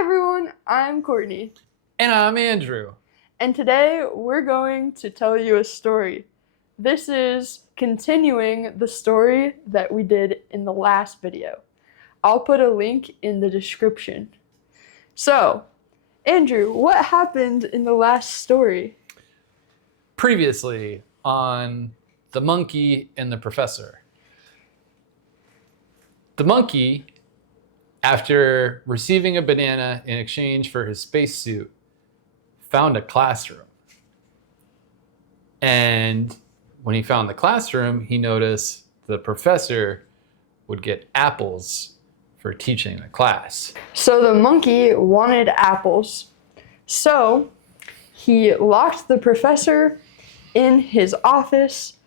Hi everyone, I'm Courtney. And I'm Andrew. And today we're going to tell you a story. This is continuing the story that we did in the last video. I'll put a link in the description. So, Andrew, what happened in the last story? Previously on The Monkey and the Professor. The monkey, after receiving a banana in exchange for his spacesuit, found a classroom. And when he found the classroom, he noticed the professor would get apples for teaching the class. So the monkey wanted apples. So he locked the professor in his office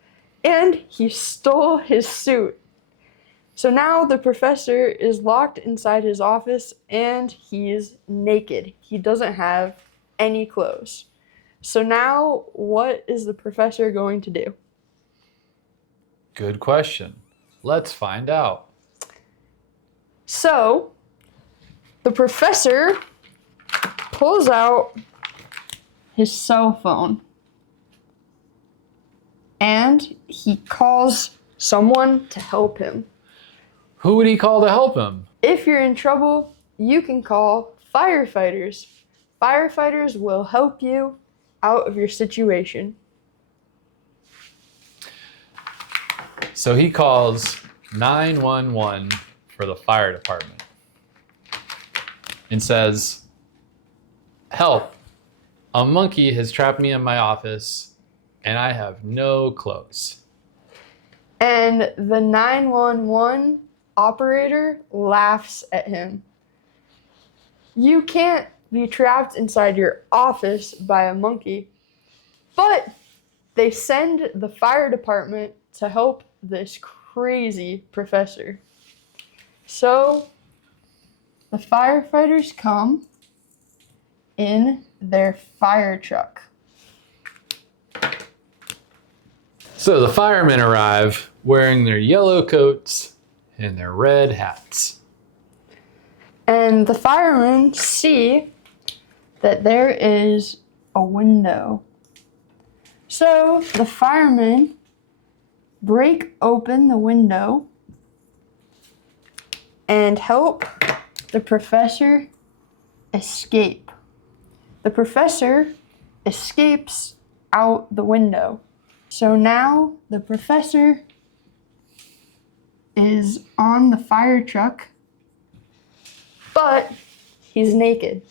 and he stole his suit. So now the professor is locked inside his office and he's naked. He doesn't have any clothes. So now what is the professor going to do? Good question. Let's find out. So the professor pulls out his cell phone and he calls someone to help him. Who would he call to help him? If you're in trouble, you can call firefighters. Firefighters will help you out of your situation. So he calls 911 for the fire department and says, "Help, a monkey has trapped me in my office and I have no clothes." And the 911 operator laughs at him. You can't be trapped inside your office by a monkey, but they send the fire department to help this crazy professor. So the firefighters come in their fire truck. So the firemen arrive wearing their yellow coats and their red hats. And the firemen see that there is a window. So the firemen break open the window and help the professor escape. The professor escapes out the window. So now the professor is on the fire truck, but he's naked.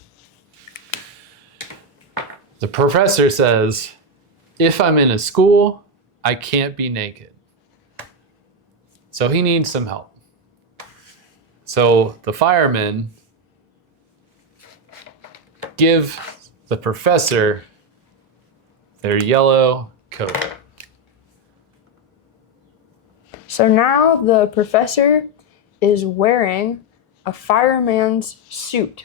The professor says, "If I'm in a school, I can't be naked." So he needs some help. So the firemen give the professor their yellow coat. So now the professor is wearing a fireman's suit.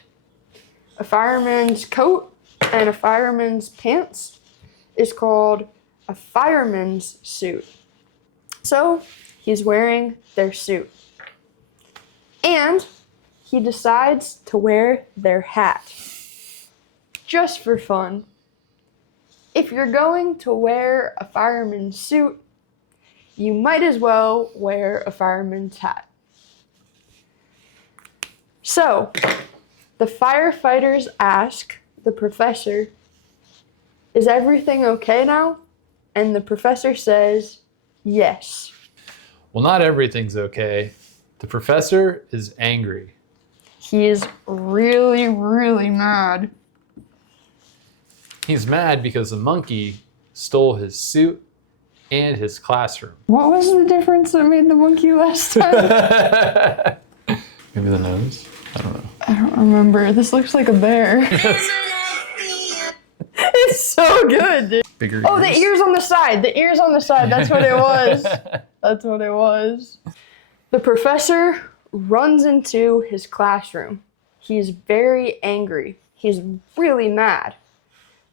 A fireman's coat and a fireman's pants is called a fireman's suit. So he's wearing their suit. And he decides to wear their hat. Just for fun. If you're going to wear a fireman's suit, you might as well wear a fireman's hat. So, the firefighters ask the professor, "Is everything okay now?" And the professor says, "Yes." Well, not everything's okay. The professor is angry. He is really, really mad. He's mad because the monkey stole his suit and his classroom. What was the difference that made the monkey last time? Maybe the nose? I don't know. I don't remember. This looks like a bear. It's so good, dude. Bigger Oh, the ears on the side. The ears on the side. That's what it was. That's what it was. The professor runs into his classroom. He's very angry. He's really mad.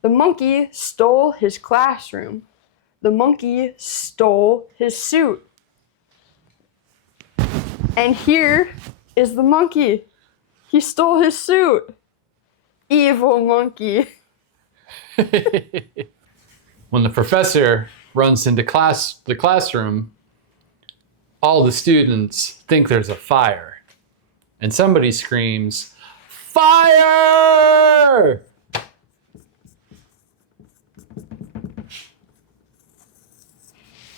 The monkey stole his classroom. The monkey stole his suit. And here is the monkey. He stole his suit. Evil monkey. When the professor runs into the classroom, all the students think there's a fire. And somebody screams, "Fire!"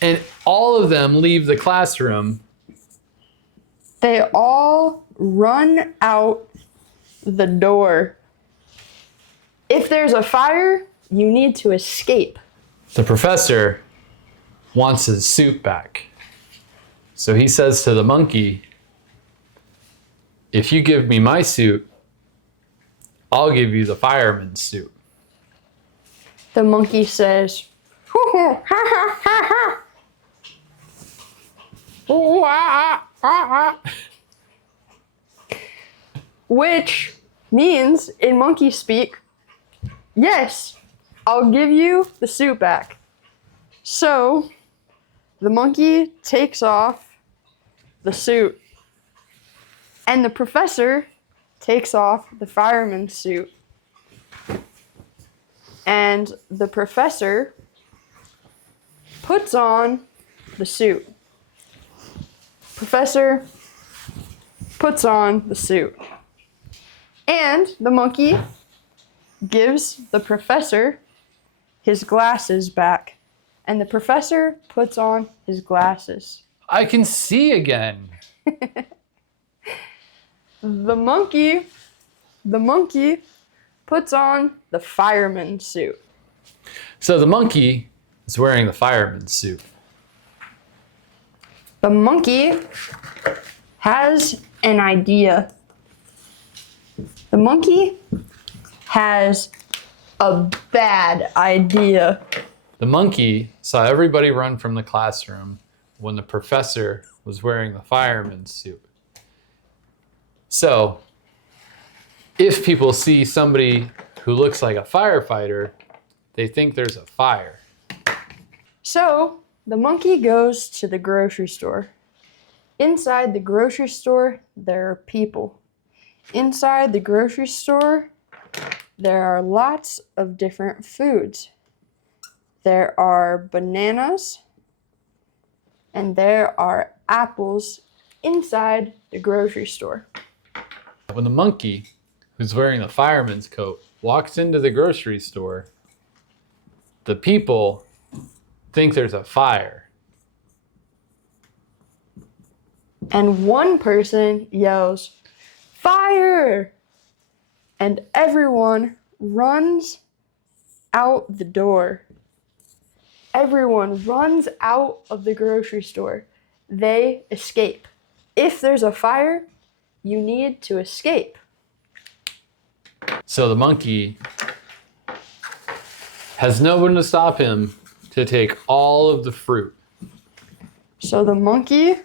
And all of them leave the classroom. They all run out the door. If there's a fire, you need to escape. The professor wants his suit back. So he says to the monkey, "If you give me my suit, I'll give you the fireman's suit." The monkey says, "Hoo hoo, ha ha ha ha. Ooh, ah, ah, ah." Which means, in monkey speak, yes, I'll give you the suit back. So, the monkey takes off the suit, and the professor takes off the fireman's suit. And the professor puts on the suit. Professor puts on the suit. And the monkey gives the professor his glasses back. And the professor puts on his glasses. I can see again. The monkey puts on the fireman's suit. So the monkey is wearing the fireman's suit. The monkey has an idea. The monkey has a bad idea. The monkey saw everybody run from the classroom when the professor was wearing the fireman's suit. So, if people see somebody who looks like a firefighter, they think there's a fire. So, the monkey goes to the grocery store. Inside the grocery store, there are people. Inside the grocery store, there are lots of different foods. There are bananas and there are apples inside the grocery store. When the monkey, who's wearing the fireman's coat, walks into the grocery store, the people think there's a fire. And one person yells, "Fire!" And everyone runs out the door. Everyone runs out of the grocery store. They escape. If there's a fire, you need to escape. So the monkey has no one to stop him to take all of the fruit. So the monkey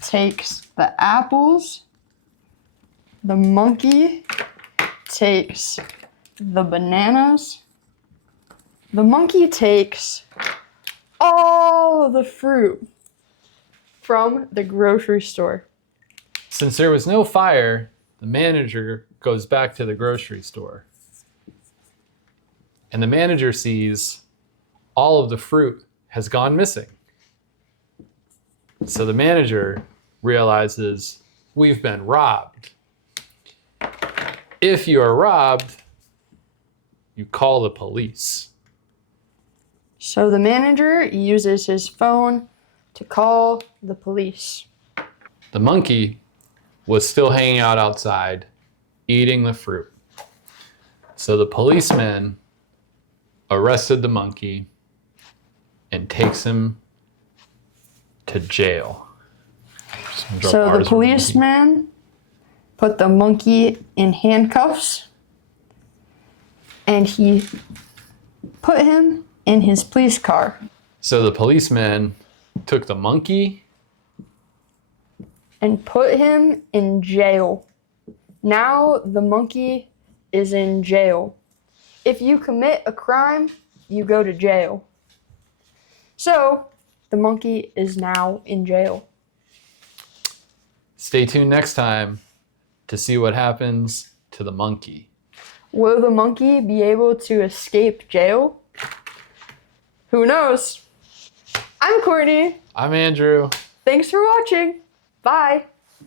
takes the apples. The monkey takes the bananas. The monkey takes all of the fruit from the grocery store. Since there was no fire, the manager goes back to the grocery store. And the manager sees all of the fruit has gone missing. So the manager realizes we've been robbed. If you are robbed, you call the police. So the manager uses his phone to call the police. The monkey was still hanging out outside, eating the fruit. So the policeman arrested the monkey and takes him to jail. So the policeman put the monkey in handcuffs and he put him in his police car. So the policeman took the monkey and put him in jail. Now the monkey is in jail. If you commit a crime, you go to jail. So the monkey is now in jail. Stay tuned next time to see what happens to the monkey. Will the monkey be able to escape jail? Who knows? I'm Courtney. I'm Andrew. Thanks for watching. Bye.